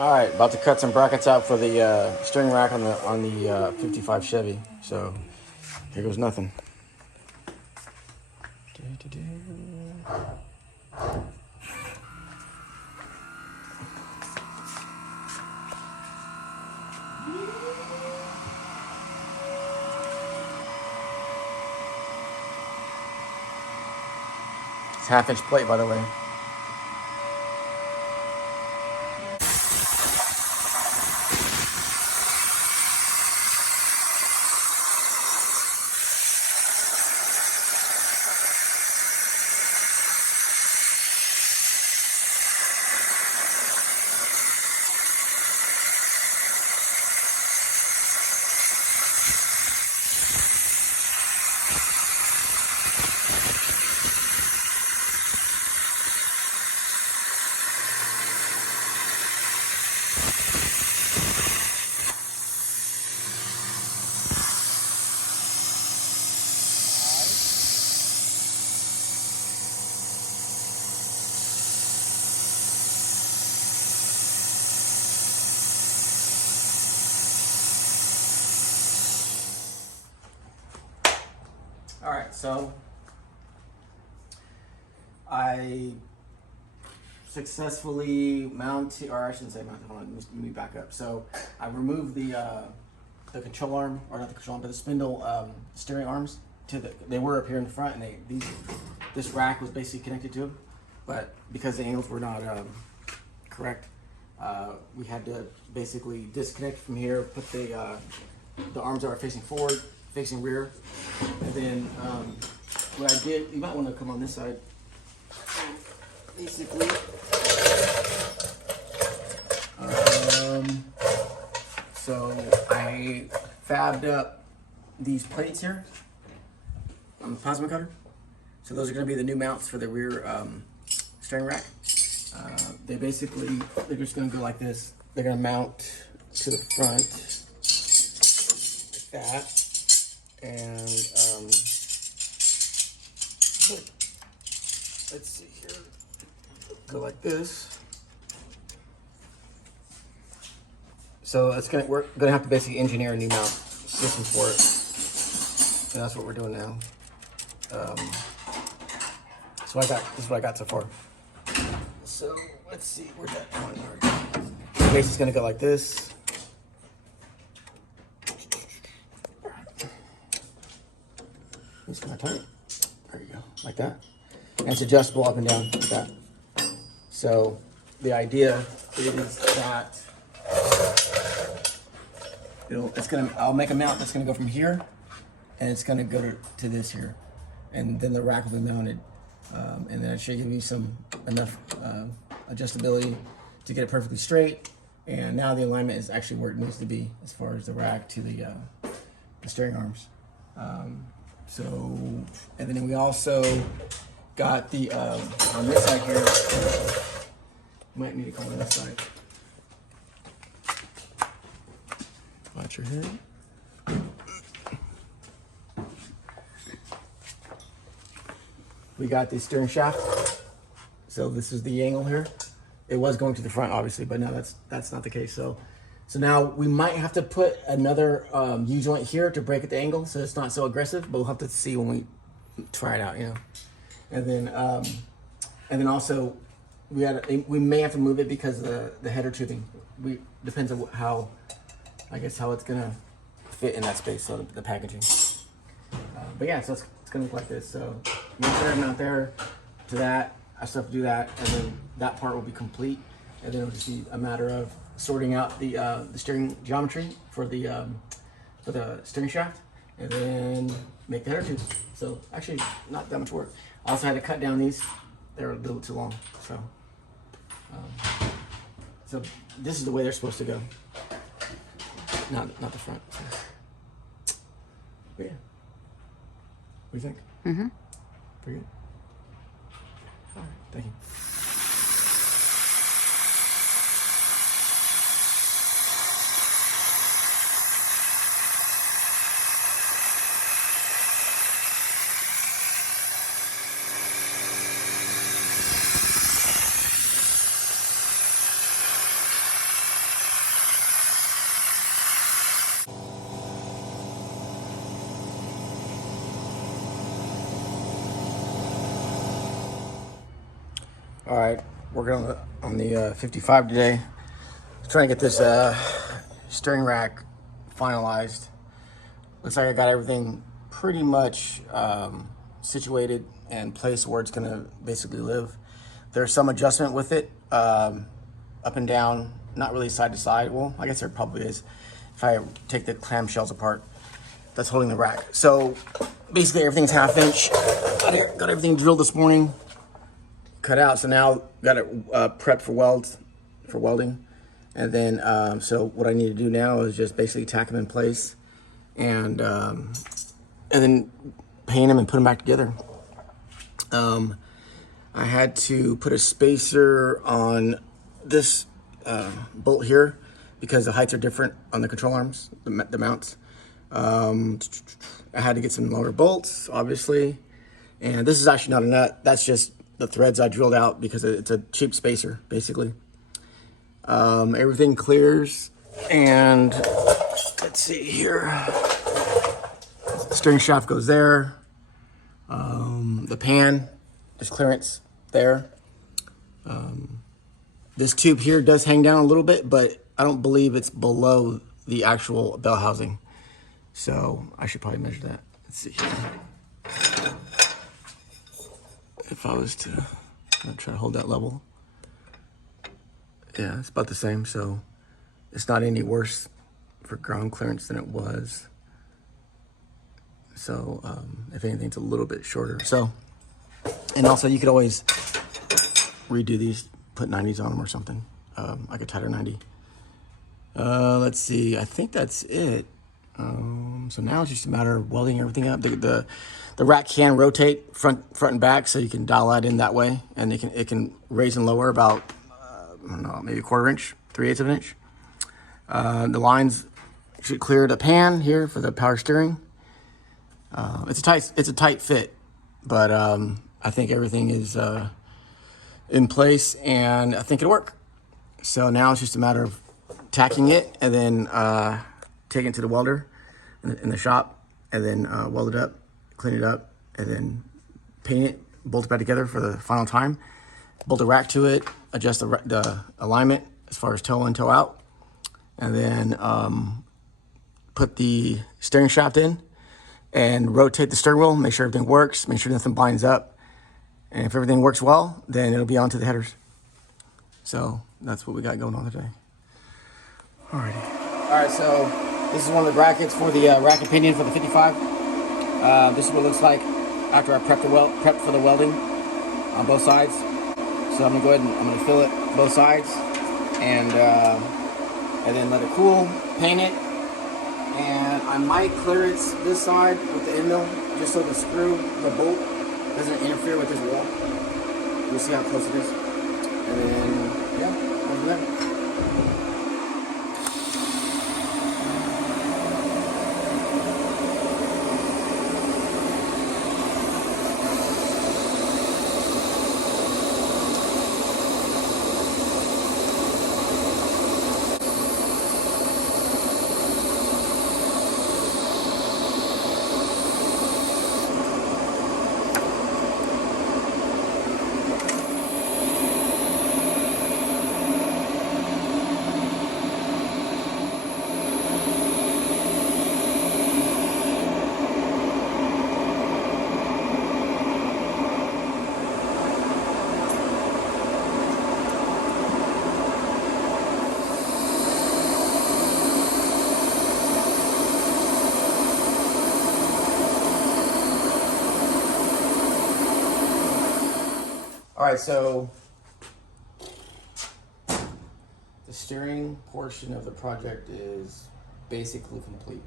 All right, about to cut some brackets out for the steering rack on the 55 Chevy. So here goes nothing. It's half-inch plate, by the way. All right, so I successfully mounted, or I shouldn't say mounted, hold on, let me back up. So I removed the control arm, or not the control arm, but the spindle steering arms they were up here in the front, and this rack was basically connected to them, but because the angles were not correct, we had to basically disconnect from here, put the arms that are facing forward, facing rear, and then what I did, you might want to come on this side, basically, so I fabbed up these plates here on the plasma cutter. So those are going to be the new mounts for the rear steering rack. They're just going to go like this. They're going to mount to the front like that. And let's see here, go like this. So we're gonna have to basically engineer a new mount system for it, and that's what we're doing now. So this is what I got so far. So let's see, where's that one? The base is gonna go like this. It's kind of tight. There you go, like that. And it's adjustable up and down like that. So the idea is that I'll make a mount that's gonna go from here, and it's gonna go to this here, and then the rack will be mounted, and then it should give me enough adjustability to get it perfectly straight. And now the alignment is actually where it needs to be as far as the rack to the steering arms. So, and then we also got the, on this side here, might need to come on this side. Watch your head. We got the steering shaft. So this is the angle here. It was going to the front, obviously, but now that's not the case. So now we might have to put another U-joint here to break at the angle, so it's not so aggressive. But we'll have to see when we try it out, you know. And then also we may have to move it because of the header tubing. Depends on how it's gonna fit in that space. So the packaging. But yeah, so it's gonna look like this. So mount there to that. I still have to do that, and then that part will be complete. And then it'll just be a matter of sorting out the steering geometry for the steering shaft, and then make the header tube. So actually, not that much work. I also had to cut down these; they're a little too long. So this is the way they're supposed to go, not the front. So. But yeah, what do you think? Mm-hmm. Pretty good. All right, thank you. All right, working on the 55 today. Trying to get this steering rack finalized. Looks like I got everything pretty much situated and placed where it's gonna basically live. There's some adjustment with it, up and down, not really side to side. Well, I guess there probably is if I take the clamshells apart that's holding the rack. So basically everything's 1/2 inch. Got everything drilled this morning, cut out. So now got it prepped for welding. And then, so what I need to do now is just basically tack them in place and then paint them and put them back together. I had to put a spacer on this bolt here because the heights are different on the control arms, the mounts. I had to get some lower bolts, obviously. And this is actually not a nut. That's just the threads I drilled out because it's a cheap spacer, basically. Everything clears, and let's see here. The steering shaft goes there. The pan, there's clearance there. This tube here does hang down a little bit, but I don't believe it's below the actual bell housing. So I should probably measure that. Let's see here. If I was to try to hold that level. Yeah, it's about the same, so it's not any worse for ground clearance than it was. So if anything, it's a little bit shorter. So, and also you could always redo these, put 90s on them or something, like a tighter 90. Let's see, I think that's it. So now it's just a matter of welding everything up. The rack can rotate front and back, so you can dial that in that way, and it can raise and lower about I don't know, maybe 1/4 inch, 3/8 of an inch. The lines should clear the pan here for the power steering. It's a tight fit, but I think everything is in place, and I think it'll work. So now it's just a matter of tacking it and then taking it to the welder in the shop, and then weld it up, clean it up, and then paint it, bolt it back together for the final time. Bolt a rack to it, adjust the alignment as far as toe in, toe out, and then put the steering shaft in and rotate the steering wheel, make sure everything works, make sure nothing blinds up. And if everything works well, then it'll be on to the headers. So that's what we got going on today. Alrighty. All right, so this is one of the brackets for the rack and pinion for the 55. This is what it looks like after I prep for the welding on both sides. So I'm gonna go ahead and I'm gonna fill it both sides, and then let it cool, paint it, and I might clearance this side with the end mill just so the bolt doesn't interfere with this wall. We'll see how close it is, and then yeah, go from there. All right, so the steering portion of the project is basically complete.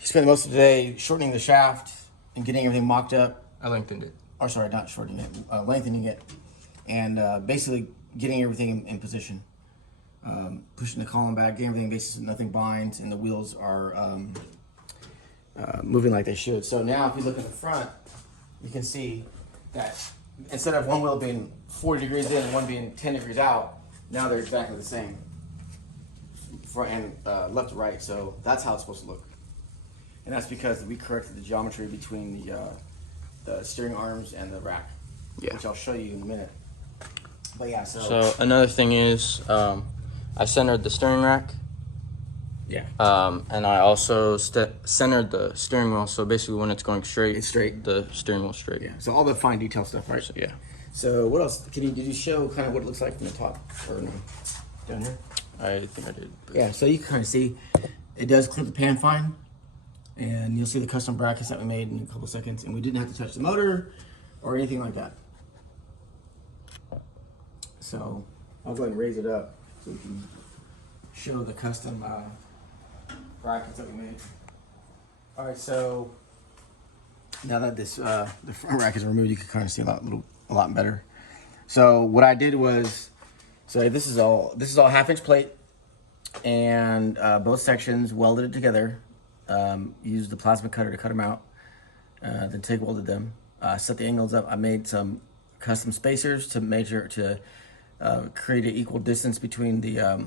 He spent most of the day shortening the shaft and getting everything mocked up. I lengthened it. Or sorry, not shortening it, lengthening it, and basically getting everything in position. Pushing the column back, getting everything basically so nothing binds, and the wheels are moving like they should. So now if you look at the front, you can see that instead of one wheel being 40 degrees in and one being 10 degrees out, now they're exactly the same, front and left to right. So that's how it's supposed to look, and that's because we corrected the geometry between the steering arms and the rack, which I'll show you in a minute. But yeah, So another thing is, I centered the steering rack. Yeah. And I also centered the steering wheel, so basically when it's going straight, It's straight. The steering wheel straight. Yeah. So all the fine detail stuff, right? So, yeah. So what else? Did you show kind of what it looks like from the top or no? Down here? I think I did. Yeah. So you can kind of see it does clip the pan fine, and you'll see the custom brackets that we made in a couple seconds, and we didn't have to touch the motor or anything like that. So I'll go ahead and raise it up so we can show the custom brackets that we made. All right, so now that this the front rack is removed, you can kind of see a lot better. So what I did was, so this is all 1/2-inch plate, and both sections welded it together. Used the plasma cutter to cut them out, then TIG welded them. Set the angles up. I made some custom spacers to measure create an equal distance between the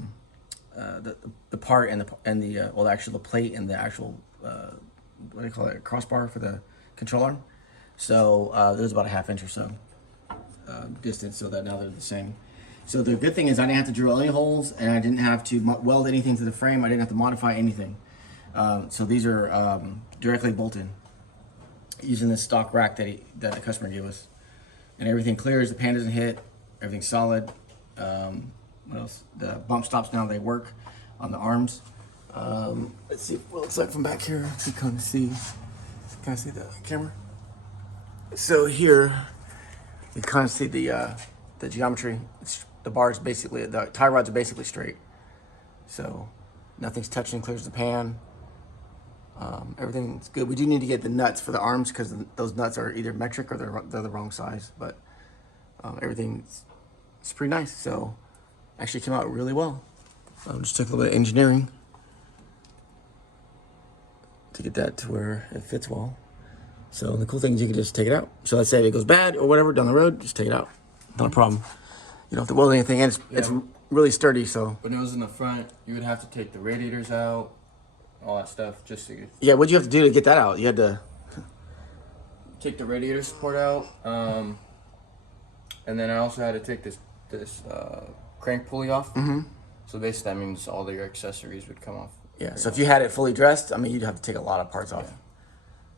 part and the well, actually the plate and the actual what do you call it, crossbar for the control arm. So there's about a 1/2 inch or so distance, so that now they're the same. So the good thing is I didn't have to drill any holes, and I didn't have to weld anything to the frame. I didn't have to modify anything. So these are directly bolted using this stock rack that the customer gave us, and everything clears. The pan doesn't hit. Everything's solid. What else? The bump stops now, they work on the arms. Let's see what it looks like from back here. You can see the camera. So here you kind of see the geometry. The bars basically, the tie rods are basically straight. So nothing's touching, clears the pan. Everything's good. We do need to get the nuts for the arms because those nuts are either metric or they're the wrong size. But everything's pretty nice. So actually came out really well. Just took a little bit of engineering to get that to where it fits well. So the cool thing is you can just take it out. So let's say if it goes bad or whatever down the road, just take it out. Not a problem. You don't have to weld anything, and it's really sturdy. So when it was in the front, you would have to take the radiators out, all that stuff, just to yeah. What'd you have to do to get that out? You had to take the radiator support out, and then I also had to take this crank pulley off. Mm-hmm. So basically that means all your accessories would come off. Yeah. So if you had it fully dressed, I mean, you'd have to take a lot of parts off. Yeah.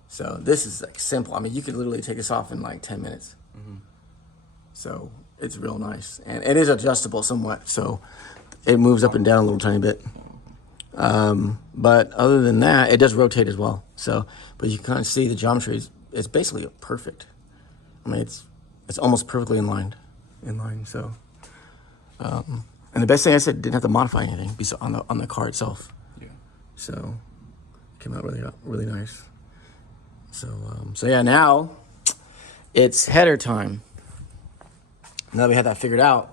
So this is like simple. I mean, you could literally take this off in like 10 minutes. Mm-hmm. So it's real nice, and it is adjustable somewhat. So it moves up and down a little tiny bit. But other than that, it does rotate as well. So, but you can kind of see the geometry is basically perfect. I mean, it's almost perfectly in line. So, and the best thing I said, didn't have to modify anything on the car itself. Yeah. So it came out really nice. So yeah, now it's header time. Now that we have that figured out,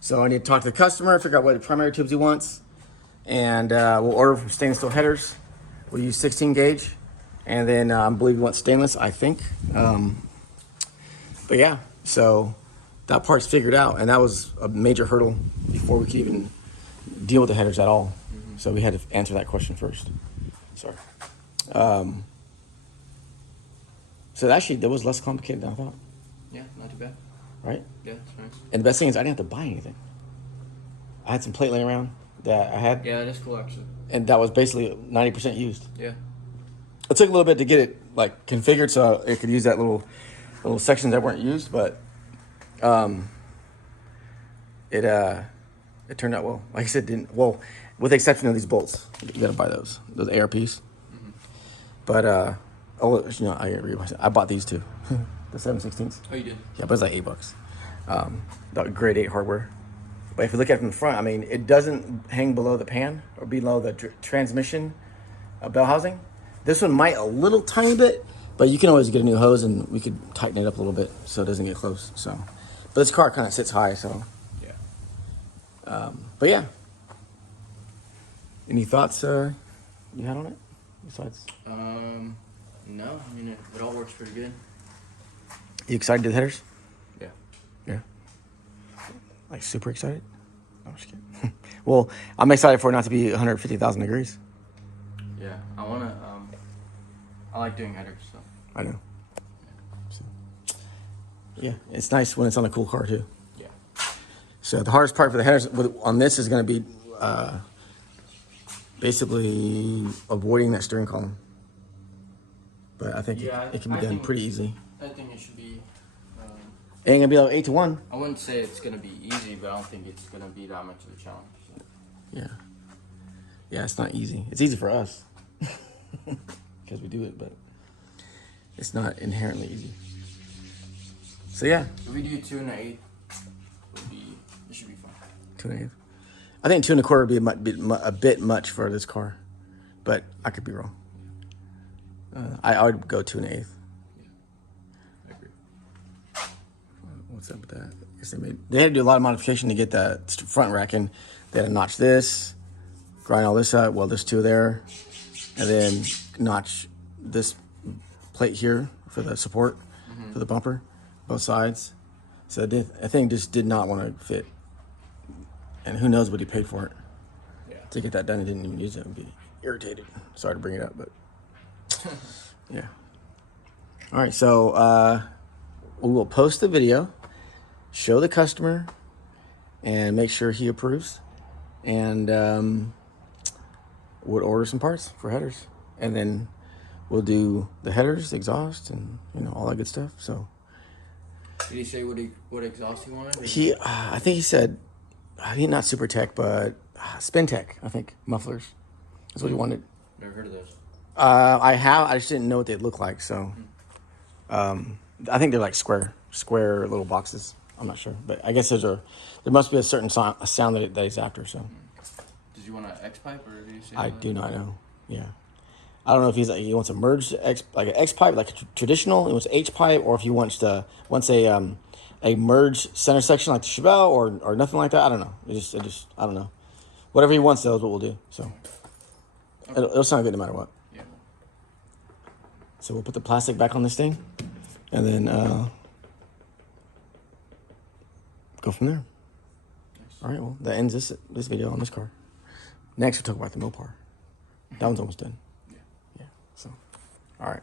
so I need to talk to the customer, figure out what primary tubes he wants, and we'll order from stainless steel headers. We'll use 16 gauge, and then I believe we want stainless, I think. But yeah, so that part's figured out, and that was a major hurdle before we could even deal with the headers at all. Mm-hmm. So we had to answer that question first. Sorry. So actually, that was less complicated than I thought. Yeah, not too bad. Right? Yeah, it's nice. And the best thing is I didn't have to buy anything. I had some plate laying around that I had. Yeah, that's cool actually. And that was basically 90% used. Yeah. It took a little bit to get it like configured so it could use that little sections that weren't used, but it turned out well. Like I said, with the exception of these bolts. You gotta buy those ARPs. Mm-hmm. But I agree. I bought these too. The 7/16. Oh, you did? Yeah, but it's like $8. The grade 8 hardware. But if you look at it from the front, I mean, it doesn't hang below the pan or below the transmission bell housing. This one might a little tiny bit, but you can always get a new hose and we could tighten it up a little bit so it doesn't get close. So, but this car kind of sits high, so yeah. But yeah. Any thoughts you had on it? Besides? No. I mean, it all works pretty good. You excited to the headers? Yeah. Yeah. Like super excited? No, I'm just kidding. Well, I'm excited for it not to be 150,000 degrees. Yeah, I like doing headers, so. I know. So, yeah, it's nice when it's on a cool car too. Yeah. So the hardest part for the headers on this is going to be basically avoiding that steering column. But I think it can be done pretty easy. I think it should be. It ain't gonna be like 8-1. I wouldn't say it's gonna be easy, but I don't think it's gonna be that much of a challenge. So. Yeah. Yeah, it's not easy. It's easy for us because we do it, but it's not inherently easy. So yeah. If we do 2 1/8, it should be fun. 2 1/8. I think 2 1/4 would be a bit much for this car, but I could be wrong. I would go 2 1/8. Yeah, I agree. What's up with that? I guess they had to do a lot of modification to get that front rack in. They had to notch this, grind all this up, weld this to there, and then notch this plate here for the support for the bumper, both sides. So I think just did not want to fit. And who knows what he paid for it. Yeah. To get that done, he didn't even use it. I'd be irritated. Sorry to bring it up, but yeah. All right, so we will post the video, show the customer, and make sure he approves. And we'll order some parts for headers. And then we'll do the headers, exhaust, and all that good stuff. So did he say what exhaust he wanted? I think he said, he not Super Tech, but Spin Tech, I think, mufflers. That's what he wanted. Never heard of those. I just didn't know what they look like, so I think they're like square little boxes. I'm not sure, but I guess there must be a certain sound that he's after. So did you want an X pipe, or did you say I do not know. Yeah, I don't know if he wants a merged like an X pipe, like a traditional. He wants H pipe, or if he wants a merged center section like the Chevy or nothing like that. I don't know. It just I don't know. Whatever he wants, though, is what we'll do. So it'll sound good no matter what. Yeah. So we'll put the plastic back on this thing, and then go from there. Nice. All right. Well, that ends this video on this car. Next, we'll talk about the Mopar. That one's almost done. Yeah. Yeah. So, all right.